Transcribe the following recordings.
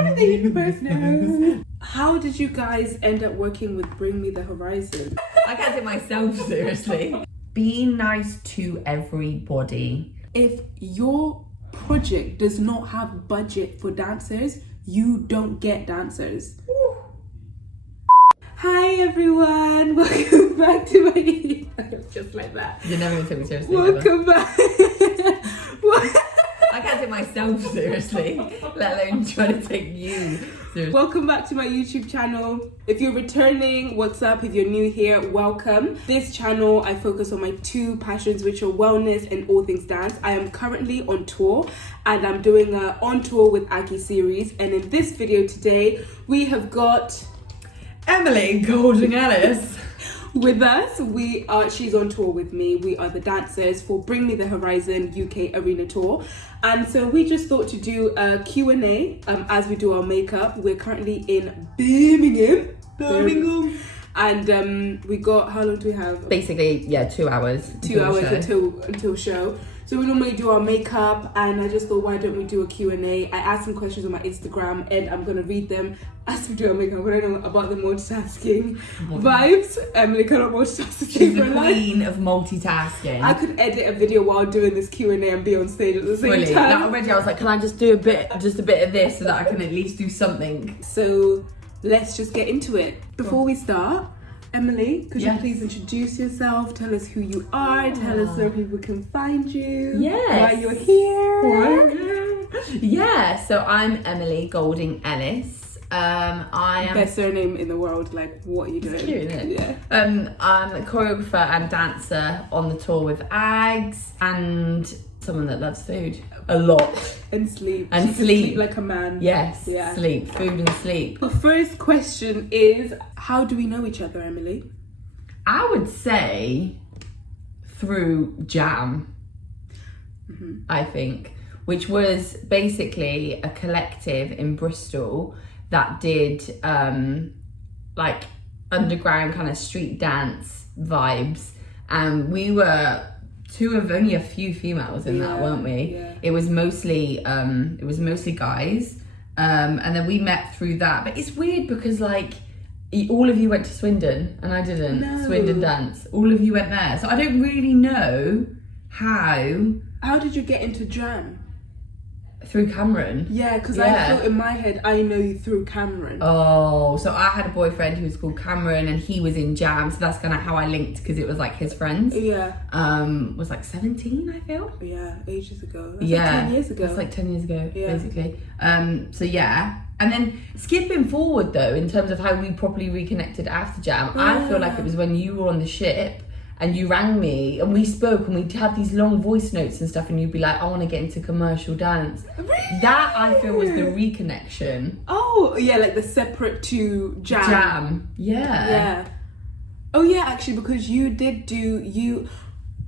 Only the universe knows. How did you guys end up working with Bring Me the Horizon? I can't take myself seriously. Be nice to everybody. If your project does not have budget for dancers, you don't get dancers. Woo. Hi everyone, welcome back to my just like that. You're never gonna take me seriously. Welcome back. I can't take myself seriously, let alone trying to take you seriously. Welcome back to my YouTube channel. If you're returning, what's up? If you're new here, welcome. This channel, I focus on my two passions, which are wellness and all things dance. I am currently on tour and I'm doing a on tour with Aggie series. And in this video today, we have got Emily Golding Ellis with us. She's on tour with me. We are the dancers for Bring Me the Horizon UK Arena Tour. And so we just thought to do a Q&A as we do our makeup. We're currently in Birmingham. And we got, how long do we have? Basically, yeah, 2 hours. 2 hours until show. So we normally do our makeup, and I just thought, why don't we do a Q&A? I asked some questions on my Instagram, and I'm gonna read them as we do our makeup. I don't know about the multitasking vibes. Emily cannot multitask. She's the queen of multitasking. I could edit a video while doing this Q&A and be on stage at the same time. Like, already I was like, can I just do just a bit of this so that I can at least do something? So let's just get into it. Before we start, Emily, could you please introduce yourself? Tell us who you are. Tell us where people can find you. Yes. Why you're here. Yeah, so I'm Emily Golding Ellis. I am best surname in the world. Like, what are you doing? It's cute, isn't it? Yeah. I'm a choreographer and dancer on the tour with Ags, and someone that loves food a lot. And sleep. And she sleep. Sleep like a man. Yes. Yeah. Sleep. Food and sleep. The first question is, how do we know each other, Emily? I would say through Jam. I think, which was basically a collective in Bristol that did like underground kind of street dance vibes, and we were two of only a few females in that, weren't we? Yeah. It was mostly guys, and then we met through that. But it's weird because like all of you went to Swindon and I didn't. No. Swindon dance. All of you went there, so I don't really know how. How did you get into Jam? Through Cameron. Yeah, because I thought in my head I know you through Cameron. Oh, so I had a boyfriend who was called Cameron, and he was in Jam, so that's kind of how I linked, because it was like his friends. Yeah. Was like 17, I feel. Yeah, ages ago. That's yeah, like 10 years ago. That's like 10 years ago, yeah. Basically. So yeah, and then skipping forward though, in terms of how we properly reconnected after Jam, I feel like it was when you were on the ship. And you rang me and we spoke and we'd have these long voice notes and stuff, and you'd be like, I want to get into commercial dance. Really? That I feel was the reconnection. Oh, yeah, like the separate to Jam. Yeah. Yeah. Oh, yeah, actually, because you did do,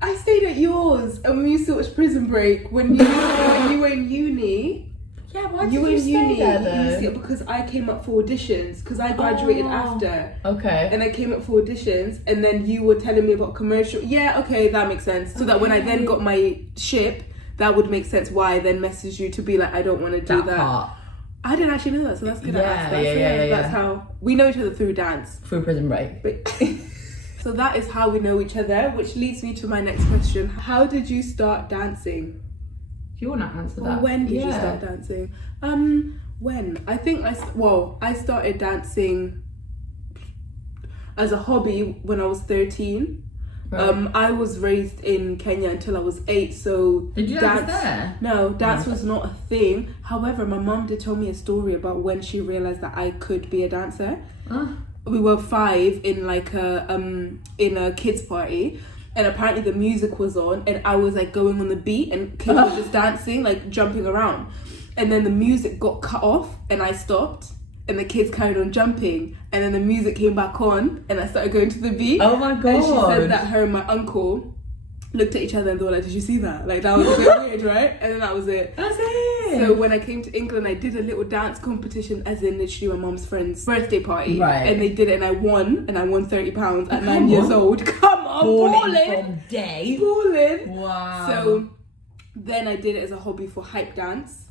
I stayed at yours and we used to watch Prison Break when you were in uni. Yeah, why did you stay there though? Because I came up for auditions, because I graduated after. Okay. And I came up for auditions, and then you were telling me about commercial. Yeah, okay, that makes sense. So that when I then got my ship, that would make sense why I then messaged you to be like, I don't want to do that. Part. I didn't actually know that, so that's good. Yeah. That's how we know each other, through dance. Through Prison Break. So that is how we know each other, which leads me to my next question. How did you start dancing? Do you want to answer that? Or when did you start dancing? When? I think I started dancing as a hobby when I was 13. Right. I was raised in Kenya until I was 8, so did you dance there? No, dance was not a thing. However, my mom did tell me a story about when she realized that I could be a dancer. We were 5 in like a kids party. And apparently the music was on and I was like going on the beat and kids were just dancing, like jumping around. And then the music got cut off and I stopped and the kids carried on jumping. And then the music came back on and I started going to the beat. Oh my God. And she said that her and my uncle looked at each other and they were like, did you see that? Like, that was a bit weird, right? And then that was it. That's it. So when I came to England, I did a little dance competition, as in literally my mom's friend's birthday party. Right. And they did it and I won £30 at 9 years old. Come on, balling from day. Balling. Wow. So then I did it as a hobby for hype dance.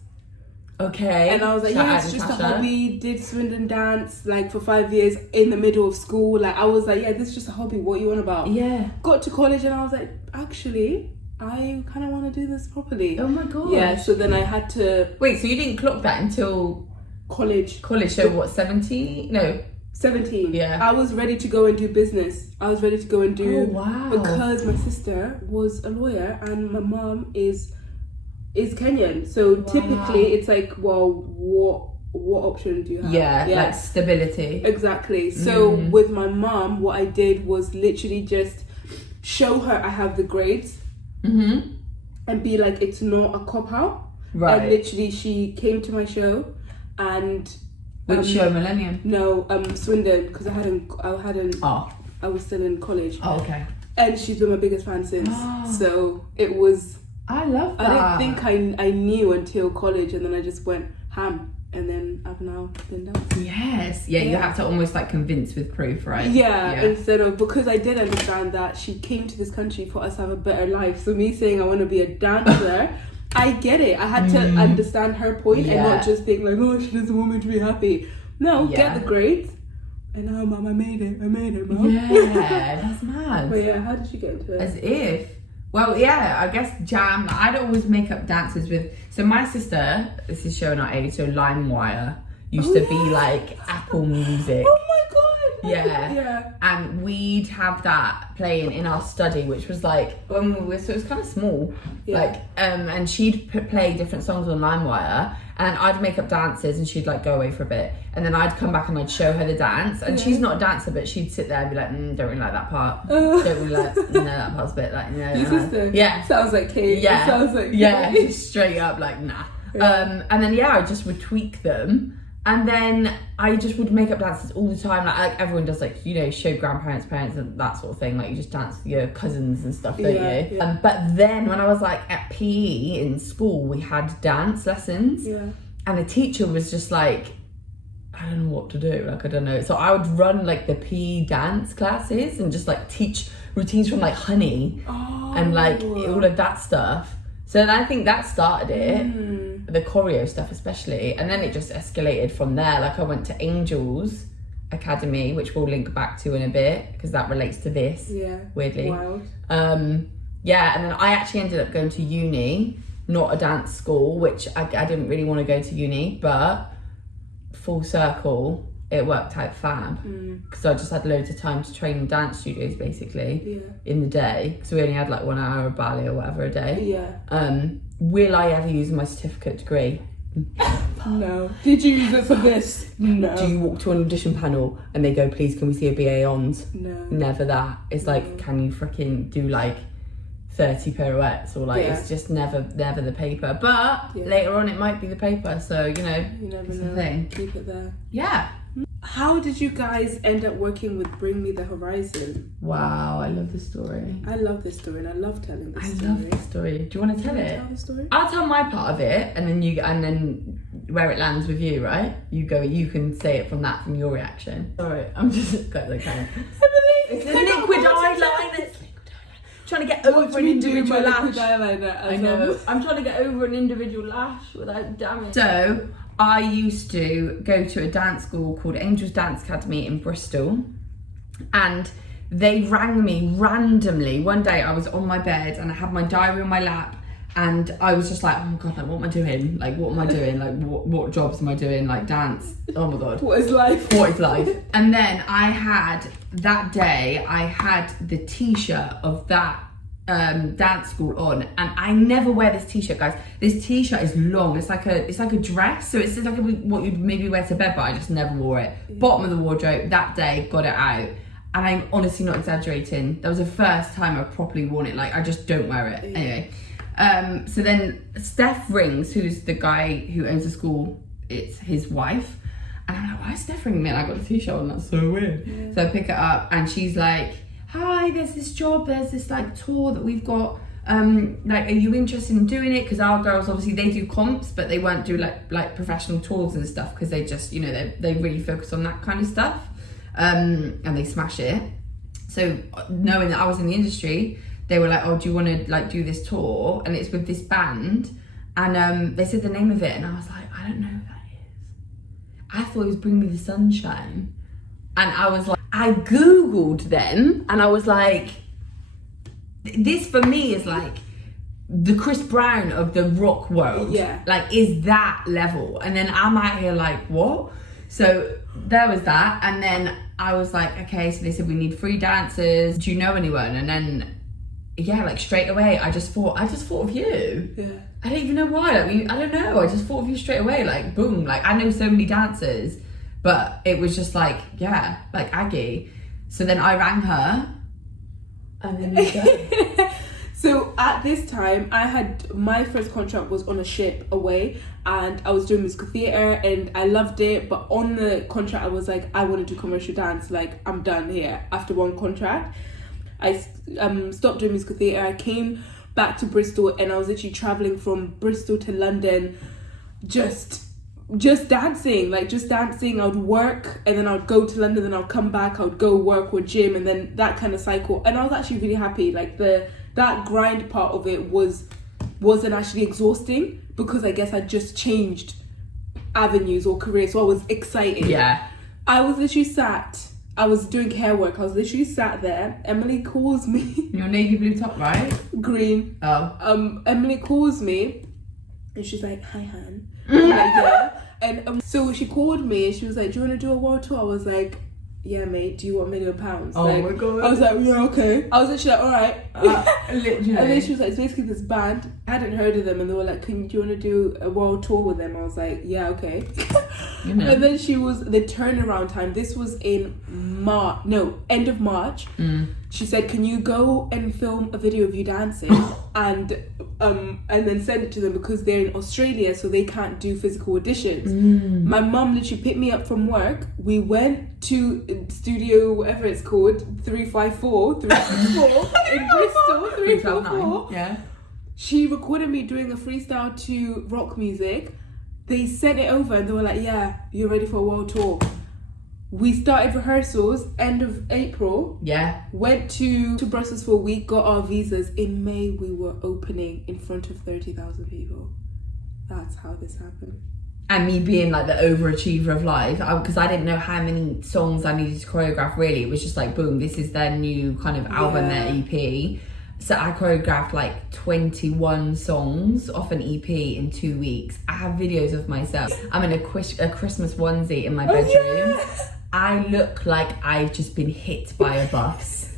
Okay. And I was like, Shout yeah, out it's just a Natasha. hobby. Did Swindon dance like for 5 years in the middle of school. Like I was like, yeah, this is just a hobby. What you on about? Yeah. Got to college and I was like, actually, I kind of want to do this properly. Oh my god. Yeah. So then I had to Wait, so you didn't clock that until college. so what, 17? No. 17. Yeah. I was ready to go and do business. I was ready to go and do Oh wow. because my sister was a lawyer and my mom is Kenyan. So typically it's like, well, what option do you have? Yeah, like stability. Exactly. So with my mom, what I did was literally just show her I have the grades and be like, it's not a cop out. Right. And literally she came to my show and Which show, Millennium? no, Swindon, because I was still in college. Oh, okay. And she's been my biggest fan since. So it was, I love that. I didn't think I knew until college, and then I just went ham, and then I've now been dancing. Yes. Yeah, you have to almost like convince with proof, right? Yeah, instead of, because I did understand that she came to this country for us to have a better life. So me saying I want to be a dancer, I get it. I had to understand her point and not just think like, oh, she doesn't want me to be happy. No, get the grades. And now, Mom, I made it, Mom. Yeah, that's mad. But yeah, how did you get into it? As if. Well, yeah, I guess jam. I'd always make up dances with. So my sister, this is showing our age, so LimeWire used to be like Apple Music. Oh my god! Yeah. And we'd have that playing in our study, which was like when we were, so it was kind of small. Like, and she'd play different songs on LimeWire, and I'd make up dances, and she'd like go away for a bit, and then I'd come back and I'd show her the dance. And she's not a dancer, but she'd sit there and be like, don't really like that part. Don't really like, no, that part's a bit like, no. Your sister? Yeah. Sounds like Kate. Yeah. Sounds like Kate. Yeah. Just straight up like, nah. And then I just would tweak them. And then I just would make up dances all the time. Like everyone does, like, you know, show grandparents, parents, and that sort of thing. Like you just dance with your cousins and stuff, don't you? Yeah. But then when I was like at PE in school, we had dance lessons. Yeah. And the teacher was just like, I don't know what to do. Like, I don't know. So I would run like the PE dance classes and just like teach routines from like Honey and like all of that stuff. So then I think that started it, the choreo stuff especially, and then it just escalated from there. Like I went to Angels Academy, which we'll link back to in a bit because that relates to this. Yeah. Weirdly. Wild. Yeah, and then I actually ended up going to uni, not a dance school, which I didn't really want to go to uni, but full circle, it worked out fab because I just had loads of time to train in dance studios basically in the day because we only had like 1 hour of ballet or whatever a day. Will I ever use my certificate degree? No. Did you use it for this? No. Do you walk to an audition panel and they go, please can we see a BA Ons? No. Never that. It's like, can you freaking do like 30 pirouettes or like it's just never the paper, but later on it might be the paper, so you know, you never know. The thing. Keep it there. Yeah. How did you guys end up working with Bring Me the Horizon? Wow, I love this story. I love this story and I love telling this story. I love this story. Do you want to tell it? Tell the story? I'll tell my part of it and then where it lands with you, right? You can say it from your reaction. Sorry, I'm just got the kind of it's a liquid eyeliner. Trying to get over an individual lash. I know. I'm trying to get over an individual lash without damage. So I used to go to a dance school called Angels Dance Academy in Bristol, and they rang me randomly. One day I was on my bed and I had my diary on my lap, and I was just like, oh my god, like what am I doing? Like what am I doing? Like what jobs am I doing? Like dance. Oh my god. What is life? What is life? And then I had the t-shirt of that dance school on, and I never wear this t-shirt, guys. This t-shirt is long. It's like a dress, so it's like what you'd maybe wear to bed, but I just never wore it. Bottom of the wardrobe that day, got it out, and I'm honestly not exaggerating. That was the first time I've properly worn it. Like I just don't wear it anyway. So then Steph rings, who's the guy who owns the school. It's his wife, and I'm like, why is Steph ringing me? And I got a t-shirt on. That's so weird. So I pick it up, and she's like, hi, there's this job, there's this like tour that we've got, like are you interested in doing it? Because our girls, obviously they do comps, but they won't do like professional tours and stuff because they just, you know, they really focus on that kind of stuff, and they smash it. So knowing that I was in the industry, they were like, oh, do you want to like do this tour? And it's with this band, and they said the name of it, and I was like, I I don't know who that is. I thought it was Bring Me the Sunshine. And I was like, I Googled then, and I was like, this for me is like the Chris Brown of the rock world. Yeah. Like, is that level. And then I'm out here like, what? So there was that. And then I was like, okay, so they said we need 3 dancers. Do you know anyone? And then, yeah, like straight away, I just thought of you. Yeah. I don't even know why. Like, I don't know. I just thought of you straight away. Like, boom. Like, I know so many dancers, but it was just like, yeah, like Aggie. So then I rang her, and then you go. So at this time, my first contract was on a ship away, and I was doing musical theatre, and I loved it. But on the contract, I was like, I want to do commercial dance. Like, I'm done here after one contract. I stopped doing musical theatre. I came back to Bristol, and I was literally traveling from Bristol to London, just dancing. Like, just dancing. I would work, and then I'd go to London, then I'd come back. I would go work or gym, and then that kind of cycle. And I was actually really happy. Like, that grind part of it wasn't actually exhausting, because I guess I just changed avenues or careers, so I was excited. Yeah. I was literally I was doing hair work. I was literally sat there. Emily calls me. Your navy blue top, right? Green. Oh. Emily calls me, and she's like, "Hi, Han." I'm like, yeah. And so she called me, and she was like, "Do you want to do a world tour?" I was like, "Yeah, mate. Do you want £1 million?" Oh like, my god. I was like, "Yeah, okay." I was literally like, "All right." Literally. And then she was like, "It's basically this band." I hadn't heard of them, and they were like, do you want to do a world tour with them? I was like, "Yeah, okay." You know. And then the turnaround time. This was in end of March. She said, "Can you go and film a video of you dancing and then send it to them, because they're in Australia, so they can't do physical auditions." My mum literally picked me up from work. We went to studio, whatever it's called, 354 in Bristol, 354. Yeah. She recorded me doing a freestyle to rock music. They sent it over, and they were like, "Yeah, you're ready for a world tour." We started rehearsals end of April. Yeah. Went to Brussels for a week, got our visas. In May, we were opening in front of 30,000 people. That's how this happened. And me being like the overachiever of life, because I didn't know how many songs I needed to choreograph. Really, it was just like, boom, this is their new kind of album, their EP. So I choreographed like 21 songs off an EP in 2 weeks. I have videos of myself. I'm in a Christmas onesie in my bedroom. Yeah. I look like I've just been hit by a bus.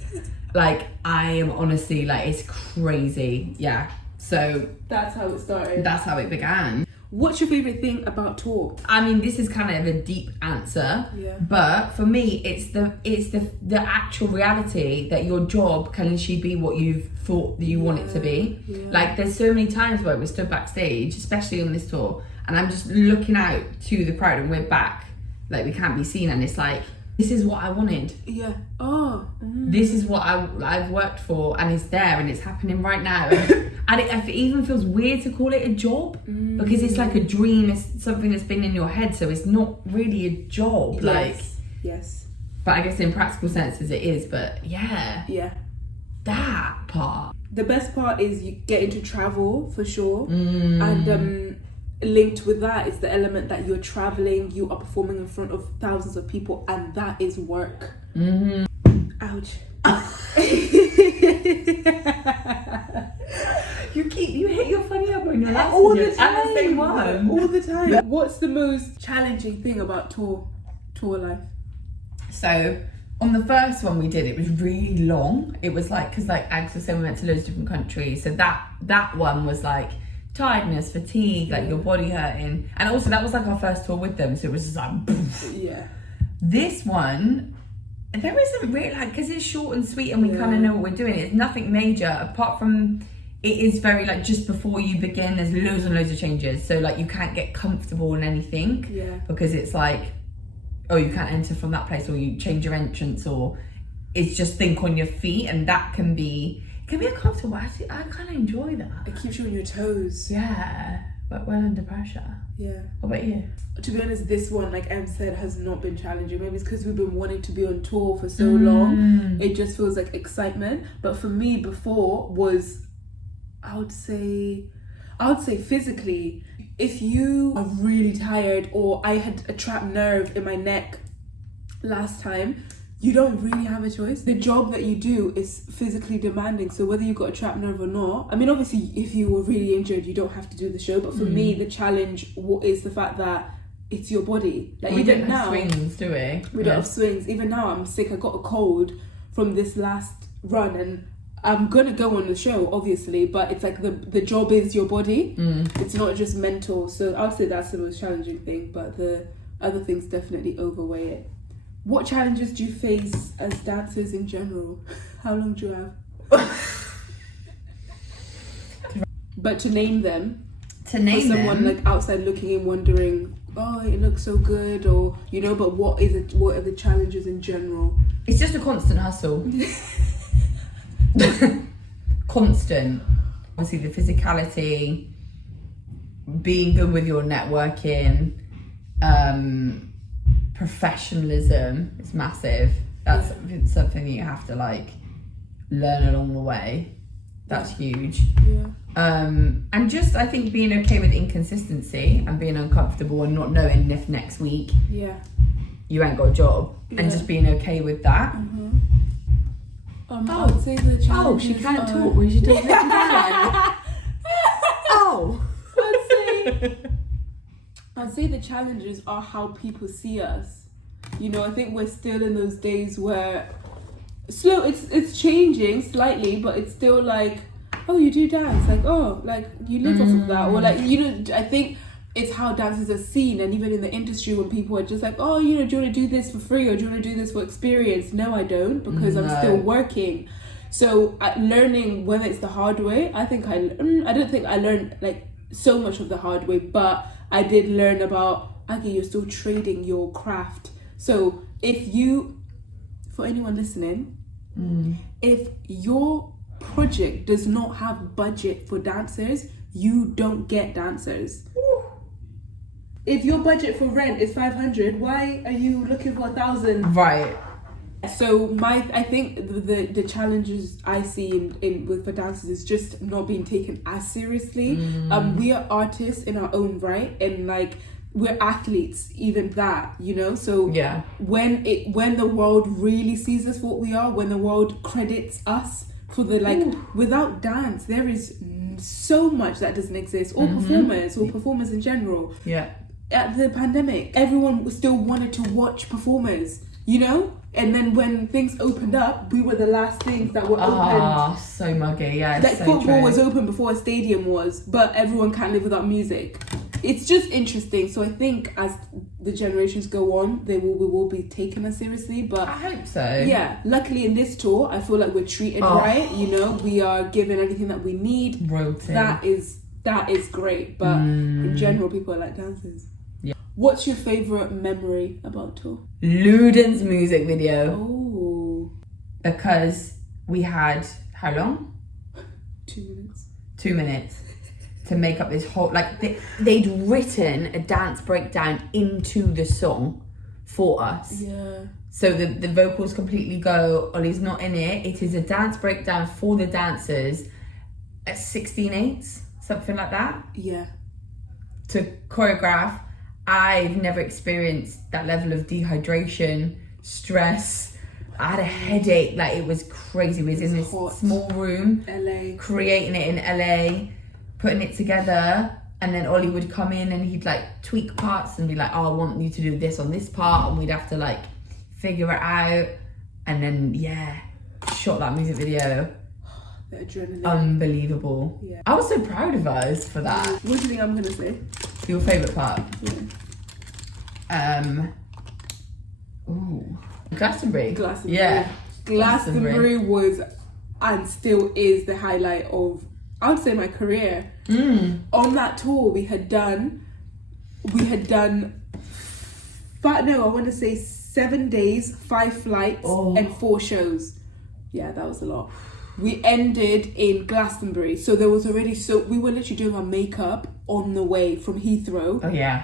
Like, I am honestly, like, it's crazy. Yeah. So that's how it started. That's how it began. What's your favourite thing about tour? I mean, this is kind of a deep answer, but for me, it's the actual reality that your job can literally be what you've thought that you want it to be. Yeah. Like, there's so many times where we stood backstage, especially on this tour, and I'm just looking out to the crowd, and we're back, like we can't be seen, and it's like, this is what I wanted. Yeah. Oh. This is what I've worked for, and it's there, and it's happening right now. And it even feels weird to call it a job, because it's like a dream. It's something that's been in your head, so it's not really a job. Yes. Like, yes. But I guess in practical senses it is. But yeah. Yeah. That part. The best part is you getting to travel for sure, and linked with that is the element that you're traveling, you are performing in front of thousands of people, and that is work. Ouch. You hit your funny elbow in your last all video, the time. and the same one. All the time. What's the most challenging thing about tour life? So on the first one we did, it was really long. It was like, because like Ags was saying, we went to loads of different countries, so that one was like tiredness, fatigue, like your body hurting, and also that was like our first tour with them, so it was just like poof. Yeah. This one, there isn't really, like, because it's short and sweet, and we kind of know what we're doing. It's nothing major, apart from it is very like just before you begin, there's loads and loads of changes, so like you can't get comfortable in anything, because it's like, oh, you can't enter from that place, or you change your entrance, or it's just think on your feet, and that can be uncomfortable. I kind of enjoy that. It keeps you on your toes. Yeah, but well under pressure. Yeah. What about you? To be honest, this one, like Em said, has not been challenging. Maybe it's because we've been wanting to be on tour for so long. It just feels like excitement. But for me, before was, I would say physically, if you are really tired, or I had a trapped nerve in my neck last time, you don't really have a choice. The job that you do is physically demanding, so whether you've got a trapped nerve or not, I mean, obviously if you were really injured you don't have to do the show, but for me the challenge is the fact that it's your body. Like, we don't have swings, do we? We don't have swings. Even now I'm sick. I got a cold from this last run, and I'm gonna go on the show obviously, but it's like the job is your body. It's not just mental. So I'll say that's the most challenging thing, but the other things definitely overweigh it. What challenges do you face as dancers in general? How long do you have? But to name them, for someone like outside looking in, wondering, oh, it looks so good, or you know, but what are the challenges in general? It's just a constant hustle. Constant. Obviously the physicality, being good with your networking, professionalism is massive. That's something that you have to like learn along the way. That's huge. And just, I think, being okay with inconsistency and being uncomfortable and not knowing if next week you ain't got a job, and just being okay with that. I would say the challenges. Oh, she can't talk when she doesn't listen down. I'd say the challenges are how people see us. You know, I think we're still in those days where it's changing slightly, but it's still like, oh, you do dance, like, oh, like you live off of that, or like, you know, I think it's how dances are seen. And even in the industry, when people are just like, oh, you know, do you want to do this for free, or do you want to do this for experience? No, I don't, because I'm still working. So learning, whether it's the hard way, I don't think I learned like so much of the hard way, but I did learn about, Aggie, you're still trading your craft. So for anyone listening, if your project does not have budget for dancers, you don't get dancers. If your budget for rent is 500, why are you looking for 1,000? Right. So I think the challenges I see for dancers is just not being taken as seriously. We are artists in our own right, and like we're athletes, even that, you know. So when the world really sees us for what we are, when the world credits us for the without dance, there is so much that doesn't exist. Or performers in general. At the pandemic, everyone still wanted to watch performers, you know? And then when things opened up, we were the last things that were open. Oh, so muggy, yeah. Like so football true. was open before a stadium was, but everyone can't live without music. It's just interesting. So I think as the generations go on, we will be taken as seriously. But I hope so. Yeah, luckily in this tour, I feel like we're treated right. You know, we are given everything that we need. Royalty. That is great. But in general, people are like dancers. What's your favourite memory about tour? Luden's music video. Oh. Because we had, how long? 2 minutes. 2 minutes to make up this whole, like, they'd written a dance breakdown into the song for us. Yeah. So the vocals completely go, Ollie's not in it. It is a dance breakdown for the dancers at 16/8, something like that. Yeah. To choreograph. I've never experienced that level of dehydration, stress. I had a headache, like it was crazy. We was in this small room, LA, creating it in LA, putting it together, and then Ollie would come in and he'd like tweak parts and be like, oh, I want you to do this on this part, and we'd have to like figure it out. And then shot that music video. The adrenaline. Unbelievable. Yeah. I was so proud of us for that. What do you think I'm gonna say? Your favourite part? Yeah. Glastonbury. Yeah. Glastonbury was and still is the highlight of, I would say, my career. On that tour we had done 7 days, 5 flights and 4 shows. Yeah, that was a lot. We ended in Glastonbury, so there was already, we were literally doing our makeup on the way from Heathrow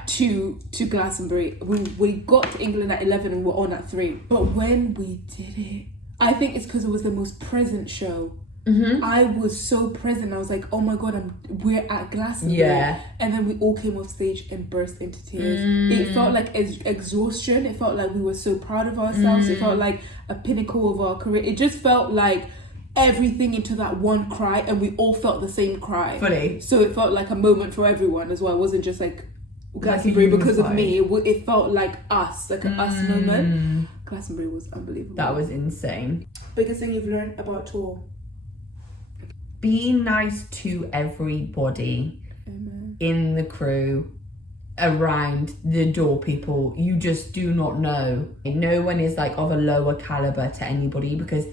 to Glastonbury. We got to England at 11 and we're on at 3. But when we did it, I think it's because it was the most present show. I was so present. I was like, oh my god, we're at Glastonbury. Yeah. And then we all came off stage and burst into tears. It felt like exhaustion. It felt like we were so proud of ourselves. It felt like a pinnacle of our career. It just felt like everything into that one cry, and we all felt the same cry. Fully. So it felt like a moment for everyone as well. It wasn't just like Glastonbury because of me. It felt like us, like an us moment. Glastonbury was unbelievable. That was insane. Biggest thing you've learned about tour? Be nice to everybody. Amen. In the crew, around the door people. You just do not know. No one is like of a lower caliber to anybody, because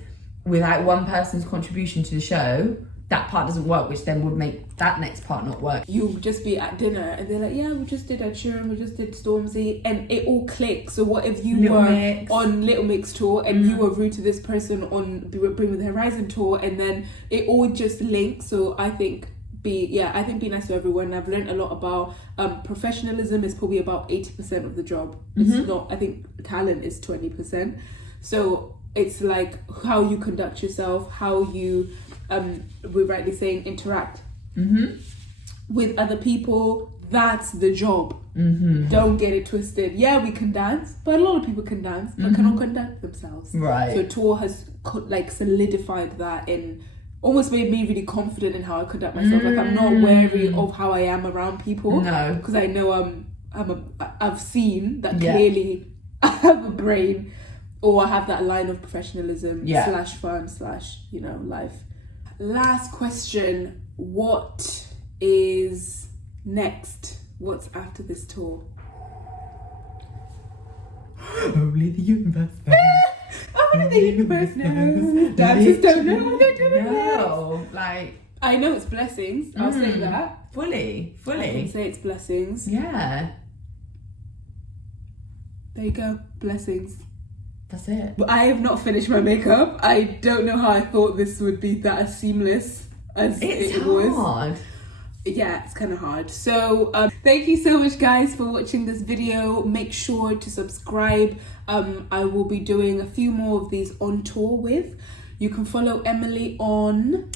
without one person's contribution to the show, that part doesn't work, which then would make that next part not work. You'll just be at dinner and they're like, yeah, we just did Ed Sheeran, we just did Stormzy, and it all clicks. So what if you Little were Mix. on Little Mix tour and you were rude to this person on Bring With the Horizon tour, and then it all just links. So I think be nice to everyone. I've learned a lot about professionalism is probably about 80% of the job. It's not, I think talent is 20%. So it's like how you conduct yourself, how you we're rightly saying interact with other people. That's the job. Don't get it twisted. Yeah, we can dance, but a lot of people can dance but cannot conduct themselves. Right. So tour has like solidified that, and almost made me really confident in how I conduct myself. Like I'm not wary of how I am around people. No, because I know I've seen that clearly I have a brain, or I have that line of professionalism slash fun slash life. Last question. What is next? What's after this tour? only the universe knows. Only the universe knows. Dancers don't know what they're doing. No, like I know it's blessings. I'll say that. Fully. I can say it's blessings. Yeah. There you go. Blessings. That's it. But I have not finished my makeup. I don't know how I thought this would be that seamless as it was. Hard. Yeah, it's kind of hard. So thank you so much guys for watching this video. Make sure to subscribe. I will be doing a few more of these on tour with. You can follow Emily on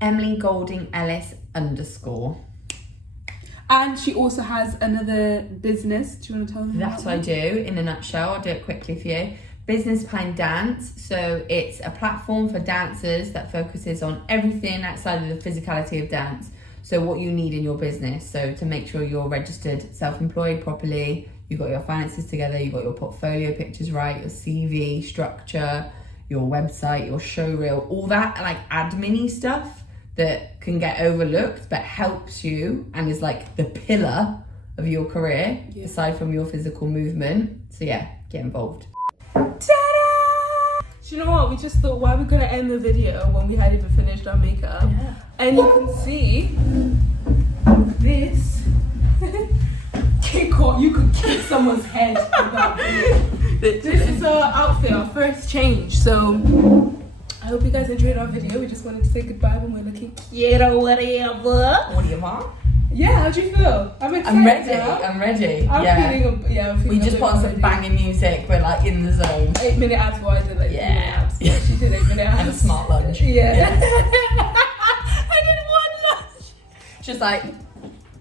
Emily Golding Ellis _. And she also has another business. Do you want to tell them That I do in a nutshell. I'll do it quickly for you. Business Plan Dance. So it's a platform for dancers that focuses on everything outside of the physicality of dance. So what you need in your business. So to make sure you're registered self-employed properly, you've got your finances together, you've got your portfolio pictures right, your CV structure, your website, your show reel, all that like admin-y stuff that can get overlooked but helps you and is like the pillar of your career aside from your physical movement. So yeah, get involved. Ta-da! Do you know what? We just thought, why are we going to end the video when we hadn't even finished our makeup? Yeah. And you can see this. You could kick someone's head without this is our outfit, our first change. So I hope you guys enjoyed our video. We just wanted to say goodbye when we're looking cute or whatever. Yeah, how do you feel? I'm excited. I'm ready. I'm feeling we just put on some banging music. We're like in the zone. 8 minute abs. Well, I did like 8 minute abs. Yeah. She did 8 minute abs. And a smart lunge. Yeah. I did 1 lunge. Just like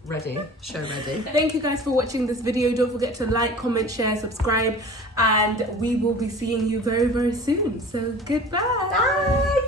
ready, show ready. Thank you guys for watching this video. Don't forget to like, comment, share, subscribe, and we will be seeing you very, very soon. So goodbye. Bye.